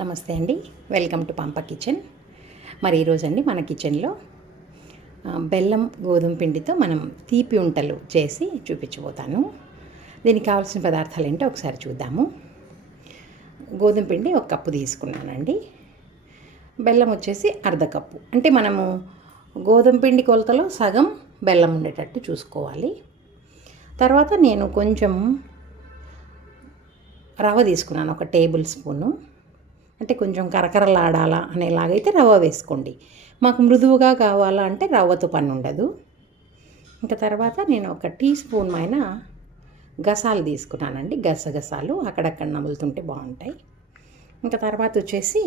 నమస్తే అండి. Welcome to పంప కిచెన్. మరి ఈరోజండి మన కిచెన్లో బెల్లం గోధుమ పిండితో మనం తీపి ఉంటలు చేసి చూపించబోతాను. దీనికి కావాల్సిన పదార్థాలు ఏంటో ఒకసారి చూద్దాము. గోధుమ పిండి 1 కప్పు తీసుకున్నానండి. బెల్లం వచ్చేసి అర్ధ కప్పు. అంటే మనము గోధుమ పిండి కొలతలో సగం బెల్లం ఉండేటట్టు చూసుకోవాలి. తర్వాత నేను కొంచెం రవ్వ తీసుకున్నాను, 1 టేబుల్ స్పూను. అంటే కొంచెం కరకరలాడాలా అనేలాగైతే రవ్వ వేసుకోండి. మాకు మృదువుగా కావాలా అంటే రవ్వతో పని ఉండదు. ఇంకా తర్వాత నేను 1 టీ స్పూన్ అయిన గసాలు తీసుకున్నానండి. గసగసాలు అక్కడక్కడ నములుతుంటే బాగుంటాయి. ఇంకా తర్వాత వచ్చేసి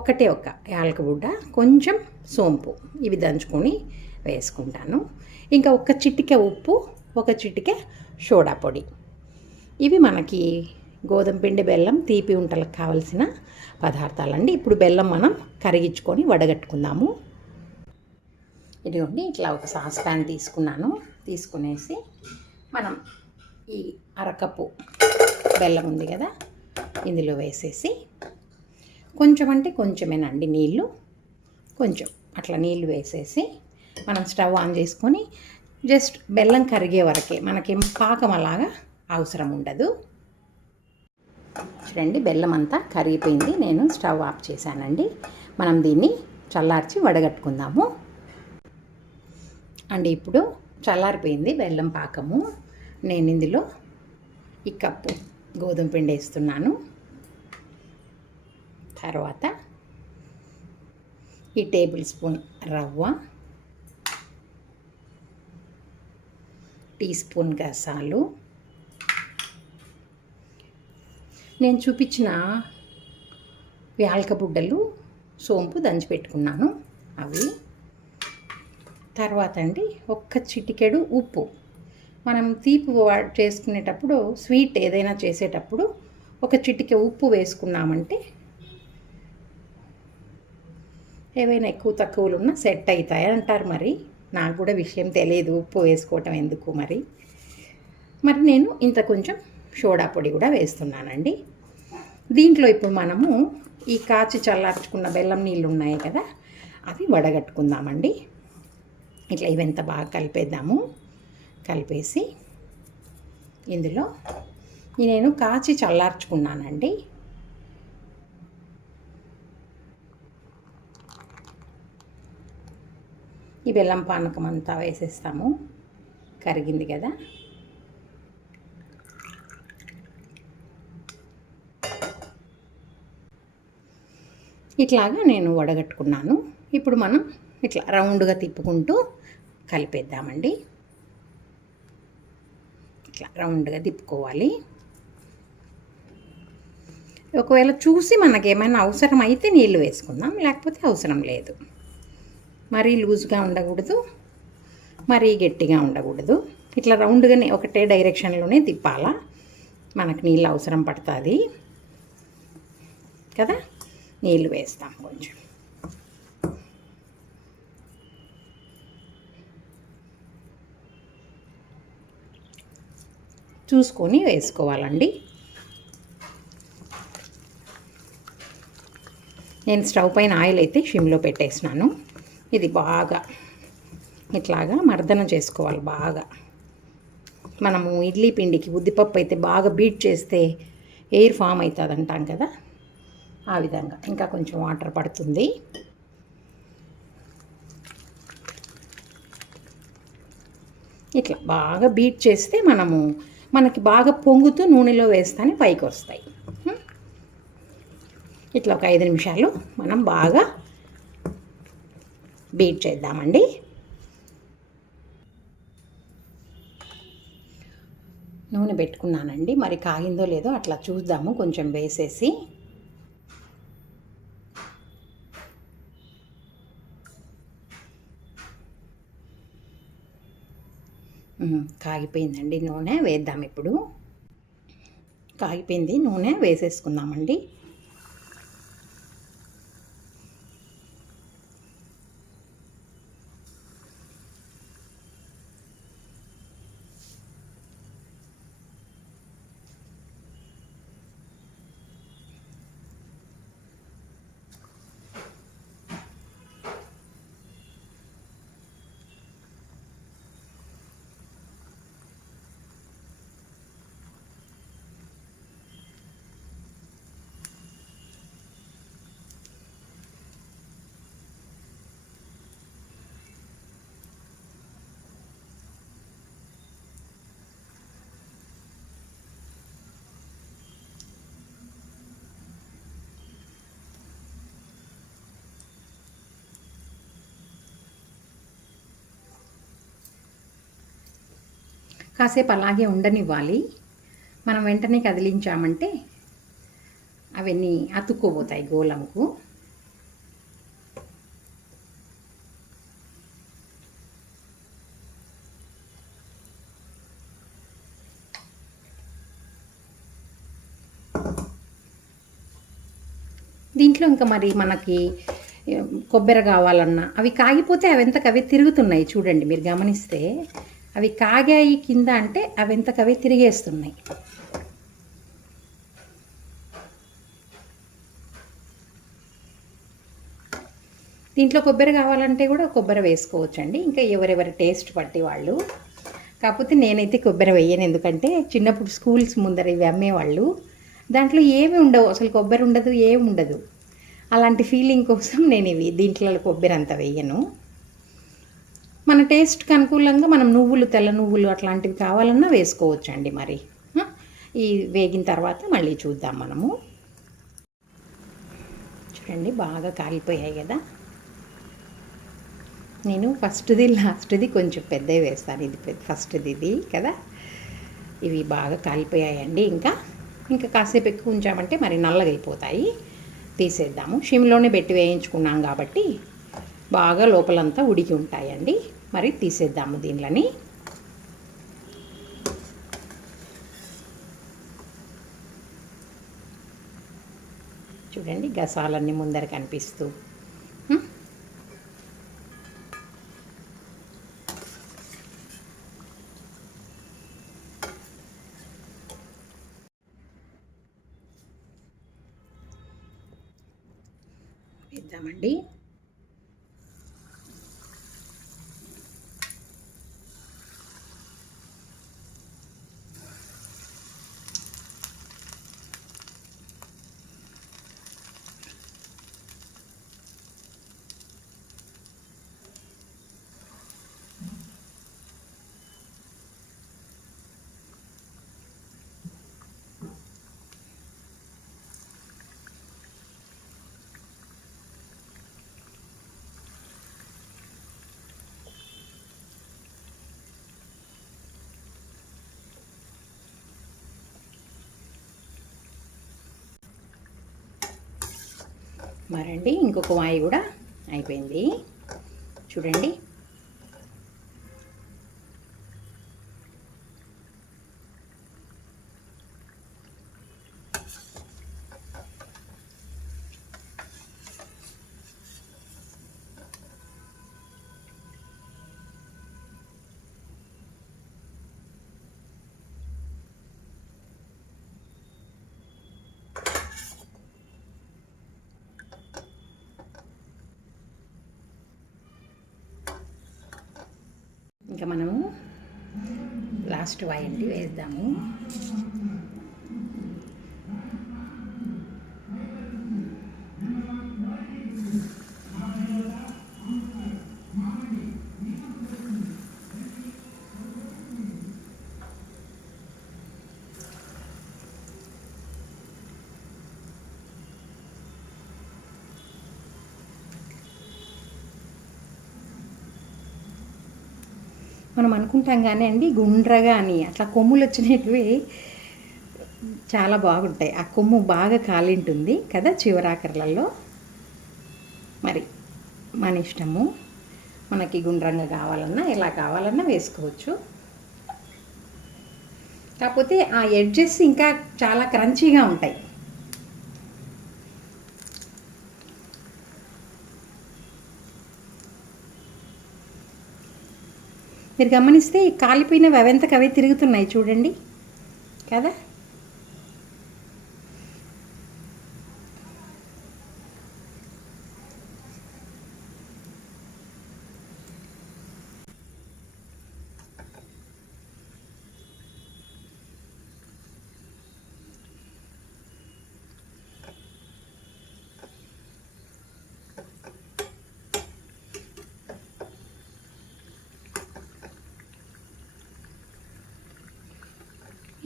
ఒక యాలకుబుడ్డ, కొంచెం సోంపు, ఇవి దంచుకొని వేసుకుంటాను. ఇంకా 1 చిటికె ఉప్పు, 1 చిటికె సోడా పొడి. ఇవి మనకి గోధుమ పిండి బెల్లం తీపి ఉంటలకు కావలసిన పదార్థాలండి. ఇప్పుడు బెల్లం మనం కరిగించుకొని వడగట్టుకుందాము. ఇదిగోండి, ఇట్లా ఒక సాస్ ప్యాన్ తీసుకున్నాను. తీసుకునేసి మనం ఈ అరకప్పు బెల్లం ఉంది కదా, ఇందులో వేసేసి కొంచెం అంటే కొంచెమేనండి నీళ్ళు, కొంచెం అట్లా నీళ్ళు వేసేసి మనం స్టవ్ ఆన్ చేసుకొని జస్ట్ బెల్లం కరిగే వరకే, మనకేం పాకం అలాగా అవసరం ఉండదు. చూడండి, బెల్లం అంతా కరిగిపోయింది. నేను స్టవ్ ఆఫ్ చేశానండి. మనం దీన్ని చల్లార్చి వడగట్టుకుందాము అండి. ఇప్పుడు చల్లారిపోయింది బెల్లం పాకము. నేను ఇందులో 1 కప్పు గోధుమ పిండి వేస్తున్నాను. తర్వాత ఈ టేబుల్ స్పూన్ రవ్వ, టీ స్పూన్ గసాలు, నేను చూపించిన యాలక బుడ్డలు, సోంపు దంచి పెట్టుకున్నాను అవి. తర్వాత అండి 1 చిటికెడు ఉప్పు. మనం తీపి చేసుకునేటప్పుడు, స్వీట్ ఏదైనా చేసేటప్పుడు 1 చిటికె ఉప్పు వేసుకున్నామంటే ఏవైనా ఎక్కువ తక్కువలు ఉన్నా సెట్ అవుతాయి అంటారు. మరి నాకు కూడా విషయం తెలియదు, ఉప్పు వేసుకోవటం ఎందుకు మరి నేను ఇంత కొంచెం సోడా పొడి కూడా వేస్తున్నానండి. దీంట్లో ఇప్పుడు మనము ఈ కాచి చల్లార్చుకున్న బెల్లం నీళ్ళు ఉన్నాయి కదా, అవి వడగట్టుకుందామండి. ఇట్లా ఇవంత బాగా కలిపేద్దాము. కలిపేసి ఇందులో నేను కాచి చల్లార్చుకున్నానండి. ఈ బెల్లం పానకం అంతా వేసేస్తాము. కరిగింది కదా, ఇట్లాగా నేను వడగట్టుకున్నాను. ఇప్పుడు మనం ఇట్లా రౌండ్గా తిప్పుకుంటూ కలిపేద్దామండి. ఇట్లా రౌండ్గా తిప్పుకోవాలి. ఒకవేళ చూసి మనకేమైనా అవసరం అయితే నీళ్ళు వేసుకుందాం, లేకపోతే అవసరం లేదు. మరీ లూజ్గా ఉండకూడదు, మరీ గట్టిగా ఉండకూడదు. ఇట్లా రౌండ్గానే ఒకటే డైరెక్షన్లోనే తిప్పాలా. మనకు నీళ్ళు అవసరం పడుతుంది కదా. నీళ్ళు వేస్తాం కొంచెం. చూసుకొని వేసుకోవాలండి. నేను స్టవ్ పైన ఆయిల్ అయితే షిమ్లో పెట్టేసినాను. ఇది బాగా ఇట్లాగా మర్దన చేసుకోవాలి. బాగా మనము ఇడ్లీ పిండికి ఉద్దిపప్పు అయితే బాగా బీట్ చేస్తే ఎయిర్ ఫామ్ అవుతుంది అంటాం కదా, ఆ విధంగా. ఇంకా కొంచెం వాటర్ పడుతుంది. ఇట్లా బాగా బీట్ చేస్తే మనకి బాగా పొంగుతూ నూనెలో వేస్తానే పైకి వస్తాయి. ఇట్లా ఒక 5 నిమిషాలు మనం బాగా బీట్ చేద్దామండి. నూనె పెట్టుకున్నానండి, మరి కాగిందో లేదో అట్లా చూద్దాము. కొంచెం వేసేసి కాగిపోయిందండి నూనె. వేద్దాం ఇప్పుడు. కాగిపోయింది నూనె, వేసేసుకుందామండి. కాసేపు అలాగే ఉండనివ్వాలి. మనం వెంటనే కదిలించామంటే అవన్నీ అతుక్కోబోతాయి గోళంకు. దీంట్లో ఇంకా మరి మనకి కొబ్బరి కావాలన్నా అవి కాగిపోతే అవెంతకవే తిరుగుతున్నాయి చూడండి. మీరు గమనిస్తే అవి కాగాయి కింద అంటే అవెంతకవే తిరిగేస్తున్నాయి. దీంట్లో కొబ్బరి కావాలంటే కూడా కొబ్బరి వేసుకోవచ్చండి, ఇంకా ఎవరెవరి టేస్ట్ బట్టి వాళ్ళు. కాకపోతే నేనైతే కొబ్బరి వేయను, ఎందుకంటే చిన్నప్పుడు స్కూల్స్ ముందర ఇవి అమ్మేవాళ్ళు. దాంట్లో ఏమి ఉండవు, అసలు కొబ్బరి ఉండదు, ఏమి ఉండదు. అలాంటి ఫీలింగ్ కోసం నేను ఇవి దీంట్లో కొబ్బరి అంత వేయను. మన టేస్ట్కి అనుకూలంగా మనం నువ్వులు, తెల్ల నువ్వులు అట్లాంటివి కావాలన్నా వేసుకోవచ్చండి. మరి ఈ వేగిన తర్వాత మళ్ళీ చూద్దాం మనము. చూడండి బాగా కాలిపోయాయి కదా. నేను ఫస్ట్ది లాస్ట్ది కొంచెం పెద్దవి వేస్తాను, ఇది ఫస్ట్ది ఇది కదా. ఇవి బాగా కాలిపోయాయండి. ఇంకా కాసేపు ఎక్కువ ఉంచామంటే మరి నల్లగా అయిపోతాయి. తీసేద్దాము. షిమ్లోనే పెట్టి వేయించుకున్నాం కాబట్టి బాగా లోపలంతా ఉడికి ఉంటాయండి. మరి తీసేద్దాము దీనిలని. చూడండి గసాలన్నీ ముందర కనిపిస్తూ. వేద్దామండి. మరండి ఇంకొక వాయి కూడా అయిపోయింది చూడండి. ఇంకా మనము లాస్ట్ వాయండి వేద్దాము. మనం అనుకుంటాం కానీ అండి గుండ్రగా అని అట్లా కొమ్ములు వచ్చినవి చాలా బాగుంటాయి. ఆ కొమ్ము బాగా కాలింటుంది కదా చివరాకర్లలో. మరి మన ఇష్టము, మనకి గుండ్రంగా కావాలన్నా ఎలా కావాలన్నా వేసుకోవచ్చు. కాకపోతే ఆ ఎడ్జెస్ ఇంకా చాలా క్రంచీగా ఉంటాయి. మీరు గమనిస్తే కాలిపోయినవి అవంతకు అవే తిరుగుతున్నాయి చూడండి కదా.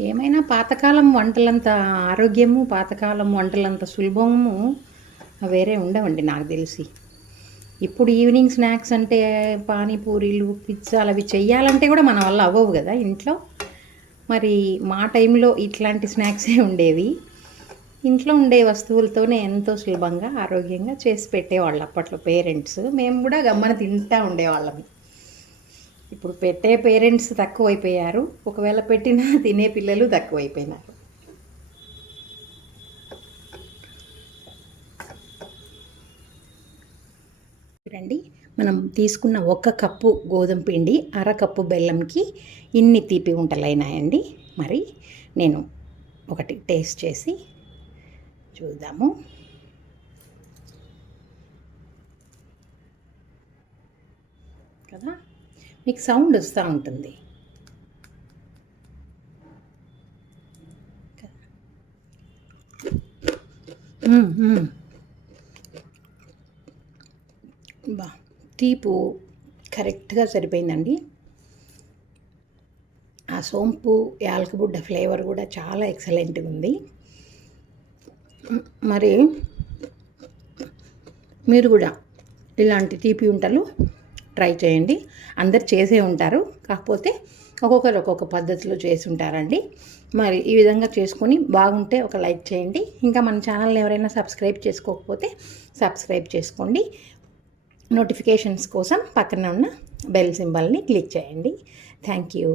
ఏమైనా పాతకాలం వంటలంత ఆరోగ్యము, పాతకాలం వంటలంత సులభము వేరే ఉండవండి నాకు తెలిసి. ఇప్పుడు ఈవినింగ్ స్నాక్స్ అంటే పానీపూరీలు, పిజ్జాలు అవి చెయ్యాలంటే కూడా మన వల్ల అవ్వవు కదా ఇంట్లో. మరి మా టైంలో ఇట్లాంటి స్నాక్సే ఉండేవి. ఇంట్లో ఉండే వస్తువులతోనే ఎంతో సులభంగా ఆరోగ్యంగా చేసి పెట్టేవాళ్ళు అప్పట్లో పేరెంట్స్. మేము కూడా గమ్మన తింటూ ఉండేవాళ్ళం. ఇప్పుడు పెట్టే పేరెంట్స్ తక్కువైపోయారు, ఒకవేళ పెట్టినా తినే పిల్లలు తక్కువైపోయినారు. చూడండి, మనం తీసుకున్న 1 కప్పు గోధుమ పిండి, అరకప్పు బెల్లంకి ఇన్ని తీపి ఉంటలైనాయండి. మరి నేను ఒకటి టేస్ట్ చేసి చూద్దాము. కదా, మీకు సౌండ్ వస్తూ ఉంటుంది. బా, తీపు కరెక్ట్గా సరిపోయిందండి. ఆ సోంపు యాలకుబుడ్డ ఫ్లేవర్ కూడా చాలా ఎక్సలెంట్గా ఉంది. మరి మీరు కూడా ఇలాంటి తీపి వంటలు ట్రై చేయండి. అందరు చేసే ఉంటారు, కాకపోతే ఒక్కొక్కరు ఒక్కొక్క పద్ధతిలో చేసి ఉంటారండి. మరి ఈ విధంగా చేసుకొని బాగుంటే ఒక లైక్ చేయండి. ఇంకా మన ఛానల్ని ఎవరైనా సబ్స్క్రైబ్ చేసుకోకపోతే సబ్స్క్రైబ్ చేసుకోండి. నోటిఫికేషన్స్ కోసం పక్కన ఉన్న బెల్ సింబల్ని క్లిక్ చేయండి. Thank you.